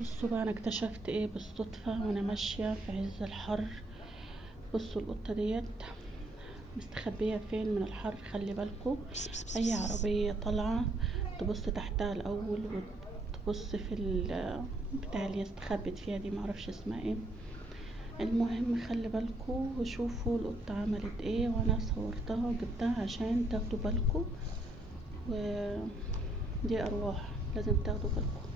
بصوا بقى، انا اكتشفت ايه بالصدفة وانا ماشية في عز الحر. بصوا القطة ديت مستخبية فين من الحر، خلي بالكوا. اي عربية طالعة تبص تحتها الاول، وتبص في بتاع اللي استخبت فيها دي، معرفش اسمها ايه. المهم خلي بالكوا وشوفوا القطة عملت ايه، وانا صورتها وجبتها عشان تاخدوا بالكوا. ودي ارواح، لازم تاخدوا بالكوا.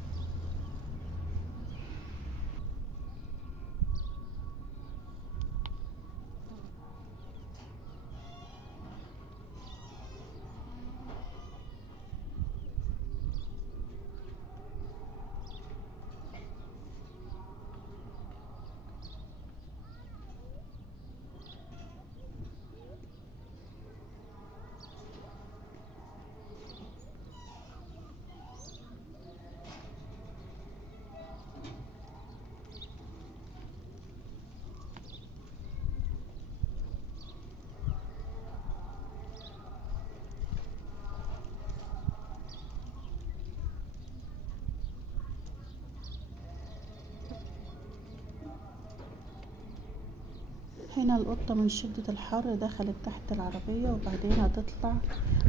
هنا القطة من شدة الحر دخلت تحت العربية، وبعدين هتطلع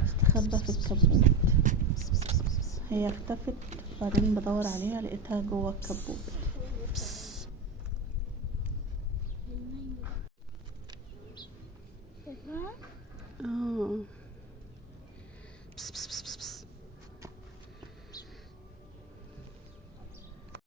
تستخبى في الكبوت. هي اختفت، وبعدين بدور عليها لقيتها جوه الكبوت. اه